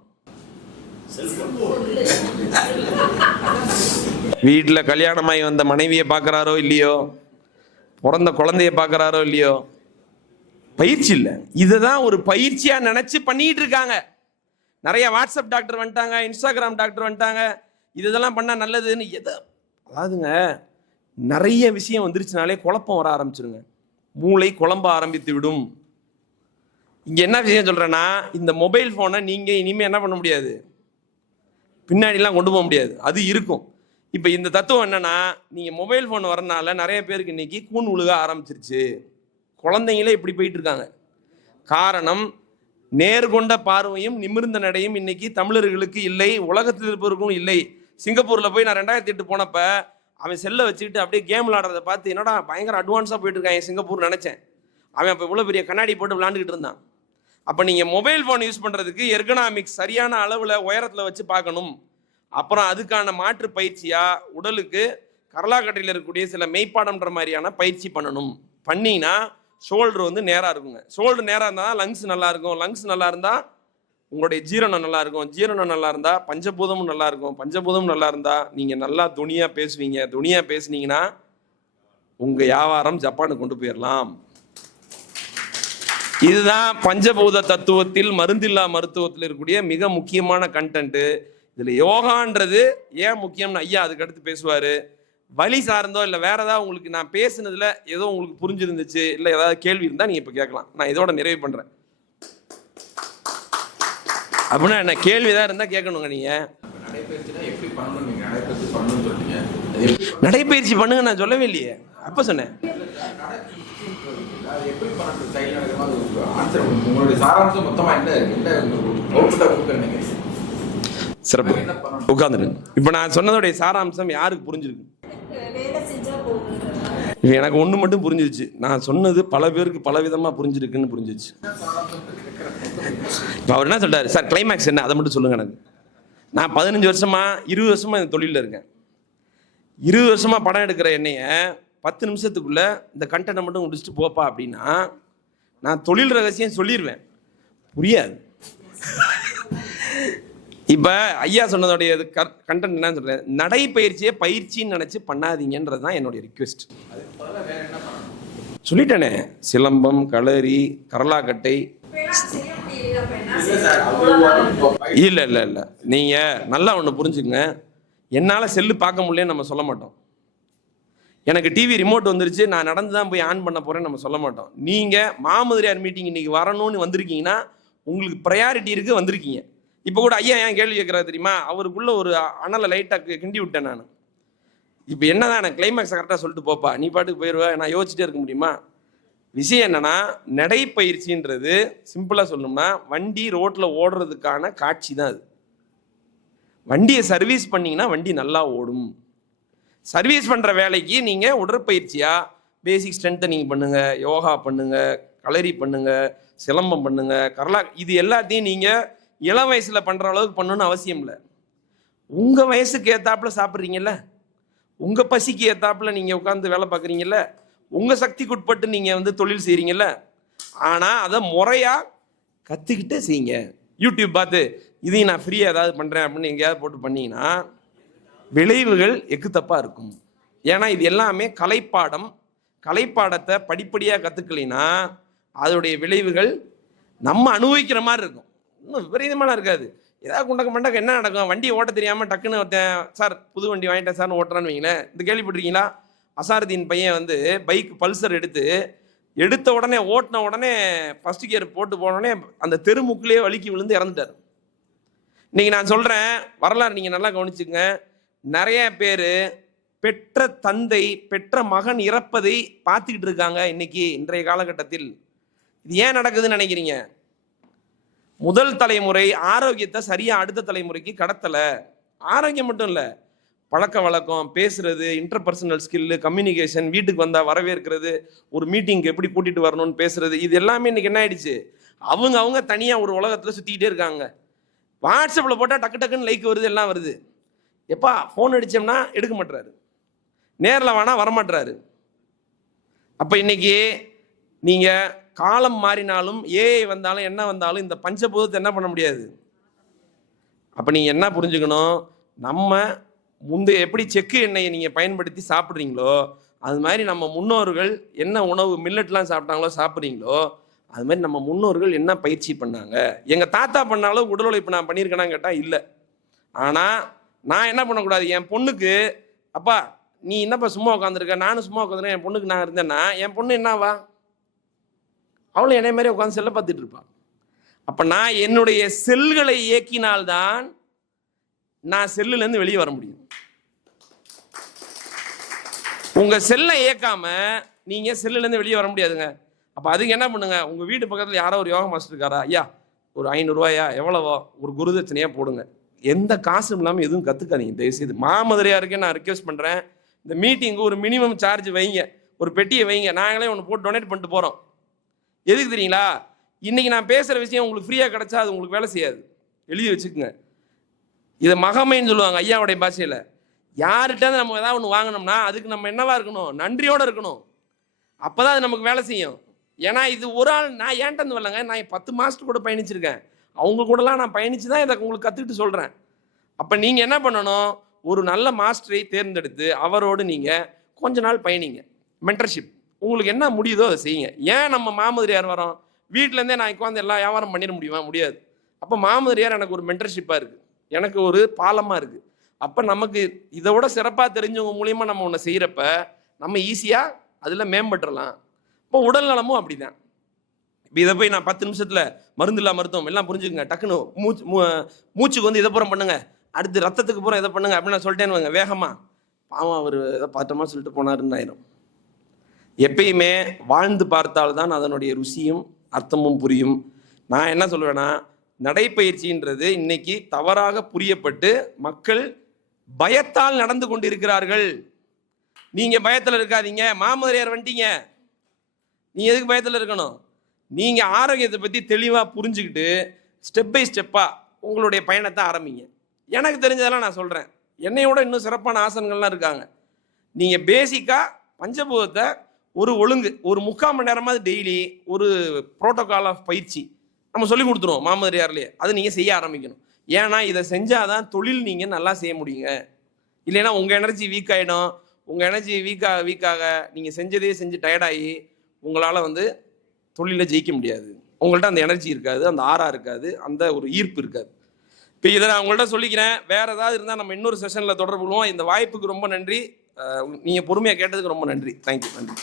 வீட்டில் கல்யாணமாகி வந்த மனைவியை பார்க்குறாரோ இல்லையோ, பிறந்த குழந்தைய பார்க்குறாரோ இல்லையோ, பயிற்சி இல்லை. இதை தான் ஒரு பயிற்சியாக நினச்சி பண்ணிட்டு இருக்காங்க. நிறைய வாட்ஸ்அப் டாக்டர் வந்துட்டாங்க, இன்ஸ்டாகிராம் டாக்டர் வந்துட்டாங்க. இதெல்லாம் பண்ணால் நல்லதுன்னு அதாவதுங்க, நிறைய விஷயம் வந்துருச்சுனாலே குழப்பம் வர ஆரம்பிச்சிருங்க. மூளை குழம்ப ஆரம்பித்து விடும். இங்கே என்ன விஷயம் சொல்கிறேன்னா, இந்த மொபைல் ஃபோனை நீங்கள் இனிமேல் என்ன பண்ண முடியாது, பின்னாடிலாம் கொண்டு போக முடியாது, அது இருக்கும். இப்போ இந்த தத்துவம் என்னன்னா, நீங்கள் மொபைல் ஃபோன் வரனால நிறைய பேருக்கு இன்னைக்கு கூன் உழுக ஆரம்பிச்சிருச்சு. குழந்தைங்களே இப்படி போயிட்டு இருக்காங்க. காரணம், நேர்கொண்ட பார்வையும் நிமிர்ந்த நடையும் இன்னைக்கு தமிழர்களுக்கு இல்லை, உலகத்தில் இருப்பவர்களும் இல்லை. சிங்கப்பூரில் போய் நான் 2008 போனப்ப அவன் செல்லை வச்சுக்கிட்டு அப்படியே கேம் விளாடுறதை பார்த்து என்னடா பயங்கர அட்வான்ஸாக போயிட்டு இருக்கான் சிங்கப்பூர் நினச்சேன். அவன் அப்போ இவ்வளோ பெரிய கண்ணாடி போட்டு விளாண்டுக்கிட்டு இருந்தான். அப்போ நீங்கள் மொபைல் ஃபோன் யூஸ் பண்ணுறதுக்கு எர்கனாமிக்ஸ் சரியான அளவில் உயரத்தில் வச்சு பார்க்கணும். அப்புறம் அதுக்கான மாற்று பயிற்சியாக உடலுக்கு கரலாக்கட்டையில் இருக்கக்கூடிய சில மெய்ப்பாடம்ன்ற மாதிரியான பயிற்சி பண்ணணும். பண்ணினா ஷோல்டர் வந்து நேராக இருக்குங்க. ஷோல்டர் நேராக இருந்தால் தான் லங்ஸ் நல்லா இருக்கும். லங்ஸ் நல்லா இருந்தால் உங்களுடைய ஜீரணம் நல்லா இருக்கும். ஜீரணம் நல்லா இருந்தால் பஞ்சபூதமும் நல்லா இருக்கும். பஞ்சபூதமும் நல்லா இருந்தால் நீங்கள் நல்லா துணியாக பேசுவீங்க. துணியாக பேசுனீங்கன்னா உங்கள் வியாபாரம் ஜப்பானுக்கு கொண்டு போயிடலாம். இதுதான் பஞ்சபூத தத்துவத்தில் மருந்தில்லா மருத்துவத்தில் இருக்கக்கூடிய மிக முக்கியமான கண்டென்ட்டு. இதில் யோகான்றது ஏன் முக்கியம்னு ஐயா அதுக்கு அடுத்து பேசுவார். வழி சார்ந்தோ இல்லை வேற ஏதாவது உங்களுக்கு நான் பேசுனதுல ஏதோ உங்களுக்கு புரிஞ்சிருந்துச்சு, இல்லை ஏதாவது கேள்வி இருந்தால் நீங்கள் இப்போ கேட்கலாம். நான் இதோட நிறைவு பண்ணுறேன். அப்படின்னா என்ன கேள்வி தான் இருந்தால் கேட்கணுங்க. நீங்கள் நடைப்பயிற்சி பண்ணுங்க நான் சொல்லவே இல்லையே, அப்போ சொன்னேன். சிறப்பு. உட்காந்துரு. இப்போ நான் சொன்னதோடைய சாராம்சம் யாருக்கு புரிஞ்சிருக்கு? எனக்கு ஒன்று மட்டும் புரிஞ்சிருச்சு. நான் சொன்னது பல பேருக்கு பல விதமாக புரிஞ்சிருக்குன்னு புரிஞ்சிருச்சு. இப்போ அவர் என்ன சொல்றாரு, சார் கிளைமேக்ஸ் என்ன அதை மட்டும் சொல்லுங்க. எனக்கு நான் 15 வருஷமா 20 வருஷமா இந்த தொழிலில் இருக்கேன். 20 வருஷமா படம் எடுக்கிற என்னைய 10 நிமிஷத்துக்குள்ள இந்த கண்டென்ட்டை மட்டும் முடிச்சுட்டு போப்பா அப்படின்னா நான் தொழில் ரகசியம் சொல்லிடுவேன். புரியாது. இப்போ ஐயா சொன்னதோடைய கண்டென்ட் என்ன சொல்கிறேன், நடைப்பயிற்சியை பயிற்சின்னு நினச்சி பண்ணாதீங்கன்றது தான் என்னுடைய ரிக்வெஸ்ட். சொல்லிட்டேனே, சிலம்பம், களரி, கரலாக்கட்டை. இல்லை இல்லை இல்லை, நீங்கள் நல்லா ஒன்று புரிஞ்சுக்கங்க. என்னால் செல்லு பார்க்க முடியலன்னு நம்ம சொல்ல மாட்டோம். எனக்கு டிவி ரிமோட் வந்துருச்சு நான் நடந்து தான் போய் ஆன் பண்ண போகிறேன்னு நம்ம சொல்ல மாட்டோம். நீங்கள் மாமதுரையார் மீட்டிங் இன்றைக்கி வரணும்னு வந்திருக்கீங்கன்னா உங்களுக்கு ப்ரையாரிட்டி இருக்குது, வந்திருக்கீங்க. இப்போ கூட ஐயா ஏன் கேள்வி கேட்குறாரு தெரியுமா, அவருக்குள்ள ஒரு அனலை லைட்டாக கிண்டி விட்டேன் நான். இப்போ என்னதான் எனக்கு கிளைமேக்ஸை கரெக்டாக சொல்லிட்டு போப்பா, நீ பாட்டுக்கு போயிடுவேன், நான் யோசிச்சுட்டே இருக்க முடியுமா? விஷயம் என்னன்னா, நடைப்பயிற்சின்றது சிம்பிளாக சொல்லணும்னா வண்டி ரோட்டில் ஓடுறதுக்கான காட்சி தான் அது. வண்டியை சர்வீஸ் பண்ணிங்கன்னா வண்டி நல்லா ஓடும். சர்வீஸ் பண்ணுற வேலைக்கு நீங்கள் உடற்பயிற்சியாக பேசிக் ஸ்ட்ரென்த்தை நீங்கள் பண்ணுங்கள், யோகா பண்ணுங்கள், களரி பண்ணுங்கள், சிலம்பம் பண்ணுங்கள், கரலா, இது எல்லாத்தையும் நீங்கள் இளம் வயசில் பண்ணுற அளவுக்கு பண்ணணும்னு அவசியம் இல்லை. உங்கள் வயசுக்கு ஏற்றாப்புல சாப்பிட்றீங்கல்ல, உங்கள் பசிக்கு ஏற்றாப்புல நீங்கள் உட்காந்து வேலை பார்க்குறீங்கல்ல, உங்கள் சக்திக்கு உட்பட்டு நீங்கள் வந்து தொழில் செய்கிறீங்கல்ல, ஆனால் அதை முறையாக கற்றுக்கிட்டே செய்யுங்க. யூடியூப் பார்த்து இதையும் நான் ஃப்ரீயாக ஏதாவது பண்ணுறேன் அப்படின்னு எங்கேயாவது போட்டு பண்ணிங்கன்னா விளைவுகள் எக்குத்தப்பாக இருக்கும். ஏன்னா இது எல்லாமே கலைப்பாடம். கலைப்பாடத்தை படிப்படியாக கற்றுக்கலைன்னா அதோடைய விளைவுகள் நம்ம அனுபவிக்கிற மாதிரி இருக்கும். இன்னும் விபரீதமான இருக்காது. ஏதாவது குண்டக்க மண்டக்க என்ன நடக்கும், வண்டியை ஓட்ட தெரியாமல் டக்குன்னு சார் புது வண்டி வாங்கிட்டேன் சார்னு ஓட்டுறான்னு வைங்களேன். இந்த கேள்விப்பட்டிருக்கீங்களா? அசாரதீன் பையன் வந்து பைக் பல்சர் எடுத்த உடனே ஓட்டின உடனே ஃபர்ஸ்ட் கியர் போட்டு போனோடனே அந்த தெருமுக்குள்ளேயே வலிக்கு விழுந்து இறந்துட்டார். இன்னைக்கு நான் சொல்கிறேன் வரலாறு நீங்கள் நல்லா கவனிச்சுங்க. நிறைய பேர் பெற்ற தந்தை பெற்ற மகன் இறப்பதை பார்த்துக்கிட்டு இருக்காங்க இன்னைக்கு இன்றைய காலகட்டத்தில். இது ஏன் நடக்குதுன்னு நினைக்கிறீங்க? முதல் தலைமுறை ஆரோக்கியத்தை சரியாக அடுத்த தலைமுறைக்கு கடத்தலை. ஆரோக்கியம் மட்டும் இல்லை, பழக்க வழக்கம், பேசுறது, இன்டர்பர்சனல் ஸ்கில்லு, கம்யூனிகேஷன், வீட்டுக்கு வந்தால் வரவேற்கிறது, ஒரு மீட்டிங்க்கு எப்படி கூட்டிகிட்டு வரணும்னு பேசுறது, இது எல்லாமே இன்னைக்கு என்ன ஆயிடுச்சு, அவங்க தனியாக ஒரு உலகத்தில் சுற்றிக்கிட்டே இருக்காங்க. வாட்ஸ்அப்பில் போட்டால் டக்கு டக்குன்னு லைக் வருது, எல்லாம் வருது. எப்பா ஃபோன் அடித்தோம்னா எடுக்க மாட்டுறாரு, நேரில் வேணா வரமாட்டுறாரு. அப்போ இன்னைக்கு நீங்கள் காலம் மாறினாலும் ஏஐ வந்தாலும் என்ன வந்தாலும் இந்த பஞ்சபூதத்தை என்ன பண்ண முடியாது. அப்போ நீங்கள் என்ன புரிஞ்சுக்கணும், நம்ம முந்தைய எப்படி செக்கு எண்ணெயை நீங்கள் பயன்படுத்தி சாப்பிட்றீங்களோ அது மாதிரி நம்ம முன்னோர்கள் என்ன உணவு மில்லட்லாம் சாப்பிட்டாங்களோ சாப்பிட்றீங்களோ அது மாதிரி நம்ம முன்னோர்கள் என்ன பயிற்சி பண்ணாங்க. எங்கள் தாத்தா பண்ணாலும் உடல் உழைப்பு நான் பண்ணியிருக்கேனான்னு கேட்டால் இல்லை. ஆனால் நான் என்ன பண்ணக்கூடாது, என் பொண்ணுக்கு அப்பா நீ என்னப்பா சும்மா உட்காந்துருக்க, நானும் சும்மா உட்காந்துருக்கேன், என் பொண்ணுக்கு நான் இருந்தேன்னா என் பொண்ணு என்னவா, அவளும் என்னை மாதிரி உட்காந்து செல்லை பார்த்துட்டு இருப்பான். அப்போ நான் என்னுடைய செல்களை இயக்கினால்தான் நான் செல்லுலேருந்து வெளியே வர முடியும். உங்கள் செல்லை இயக்காம நீங்கள் செல்லுலேருந்து வெளியே வர முடியாதுங்க. அப்போ அதுக்கு என்ன பண்ணுங்க, உங்கள் வீட்டு பக்கத்தில் யாரோ ஒரு யோகா மாஸ்டர் இருக்காரா, ஐயா ஒரு 500 ரூபாயா எவ்வளவோ ஒரு குருதட்சணையாக போடுங்க. எந்த காசும் இல்லாமல் எதுவும் கற்றுக்காதீங்க தயவுசெய்து. மாமதுரையாருக்கே நான் ரிக்வெஸ்ட் பண்ணுறேன், இந்த மீட்டிங்கு ஒரு மினிமம் சார்ஜ் வைங்க, ஒரு பெட்டியை வைங்க. நாங்களே ஒன்று போட்டு டொனேட் பண்ணிட்டு போகிறோம். எதுக்கு தெரியுங்களா, இன்றைக்கி நான் பேசுகிற விஷயம் உங்களுக்கு ஃப்ரீயாக கிடச்சா அது உங்களுக்கு வேலை செய்யாது. எழுதி வச்சுக்கோங்க. இதை மகமைன்னு சொல்லுவாங்க ஐயாவுடைய பாஷையில். யார்கிட்ட நம்ம ஏதாவது ஒன்று வாங்கினோம்னா அதுக்கு நம்ம என்னவா இருக்கணும், நன்றியோடு இருக்கணும். அப்போ தான் அது நமக்கு வேலை செய்யும். ஏன்னா இது ஒரு ஆள், நான் ஏன்ட்டு வரலங்க, நான் 10 மாஸ்டர் கூட பயணிச்சிருக்கேன். அவங்க கூடலாம் நான் பயணித்து தான் இதை உங்களுக்கு கற்றுக்கிட்டு சொல்கிறேன். அப்போ நீங்கள் என்ன பண்ணணும், ஒரு நல்ல மாஸ்டரை தேர்ந்தெடுத்து அவரோடு நீங்கள் கொஞ்ச நாள் பயணிங்க. மென்டர்ஷிப் உங்களுக்கு என்ன முடியுதோ அதை செய்யுங்க. ஏன் நம்ம மாமதுரையார் வரோம், வீட்டிலேருந்தே நான் உட்காந்து எல்லா வியாபாரம் பண்ணிட முடியுமா, முடியாது. அப்போ மாமதுரையார் எனக்கு ஒரு மென்டர்ஷிப்பாக இருக்குது, எனக்கு ஒரு பாலமாக இருக்குது. அப்போ நமக்கு இதை விட சிறப்பாக தெரிஞ்சவங்க மூலியமாக நம்ம ஒன்று செய்கிறப்ப நம்ம ஈஸியாக அதில் மேம்பட்டுறலாம். இப்போ உடல் நலமும் அப்படி தான். இப்போ இதை போய் நான் 10 நிமிஷத்தில் மருந்தில்லா மருத்துவம் எல்லாம் புரிஞ்சுக்குங்க, டக்குன்னு மூச்சுக்கு வந்து இதை புறம் பண்ணுங்க, அடுத்து ரத்தத்துக்கு புறம் இதை பண்ணுங்க அப்படின்னு நான் சொல்லிட்டேன்னு வாங்க, வேகமாக பாவம் அவர் ஏதோ பார்த்தோமா சொல்லிட்டு போனாருன்னு ஆயிரும். எப்பயுமே வாழ்ந்து பார்த்தால்தான் அதனுடைய ருசியும் அர்த்தமும் புரியும். நான் என்ன சொல்லுவேன்னா, நடைப்பயிற்சின்றது இன்னைக்கு தவறாக புரியப்பட்டு மக்கள் பயத்தால் நடந்து கொண்டு இருக்கிறார்கள். நீங்க பயத்தில் இருக்காதீங்க, மாமதுரையார் வந்துட்டீங்க, நீ எதுக்கு பயத்தில் இருக்கணும்? நீங்க ஆரோக்கியத்தை பற்றி தெளிவாக புரிஞ்சுக்கிட்டு ஸ்டெப் பை ஸ்டெப்பாக உங்களுடைய பயணத்தை ஆரம்பிங்க. எனக்கு தெரிஞ்சதெல்லாம் நான் சொல்கிறேன், என்னையோட இன்னும் சிறப்பான ஆசனங்கள்லாம் இருக்காங்க. நீங்கள் பேசிக்காக பஞ்சபூதத்தை ஒரு ஒழுங்கு ஒரு 3/4 மணி நேரமாவது டெய்லி ஒரு ப்ரோட்டோகால் ஆஃப் பயிற்சி நம்ம சொல்லி கொடுத்துருவோம் மாமதுரையார்லேயே. அதை நீங்கள் செய்ய ஆரம்பிக்கணும். ஏன்னா இதை செஞ்சால் தான் தொழில் நீங்கள் நல்லா செய்ய முடியுங்க. இல்லைன்னா உங்கள் எனர்ஜி வீக் ஆகிடும். உங்கள் எனர்ஜி வீக்காக நீங்கள் செஞ்சதே செஞ்சு டயர்டாகி உங்களால் வந்து தொழிலில் ஜெயிக்க முடியாது. உங்கள்கிட்ட அந்த எனர்ஜி இருக்காது, அந்த ஆறா இருக்காது, அந்த ஒரு ஈர்ப்பு இருக்காது. இப்போ இதை நான் உங்கள்கிட்ட சொல்லிக்கிறேன். வேறு ஏதாவது இருந்தால் நம்ம இன்னொரு செஷனில் தொடர்பு கொள்வோம். இந்த வாய்ப்புக்கு ரொம்ப நன்றி. நீங்கள் பொறுமையாக கேட்டதுக்கு ரொம்ப நன்றி. தேங்க்யூ. நன்றி.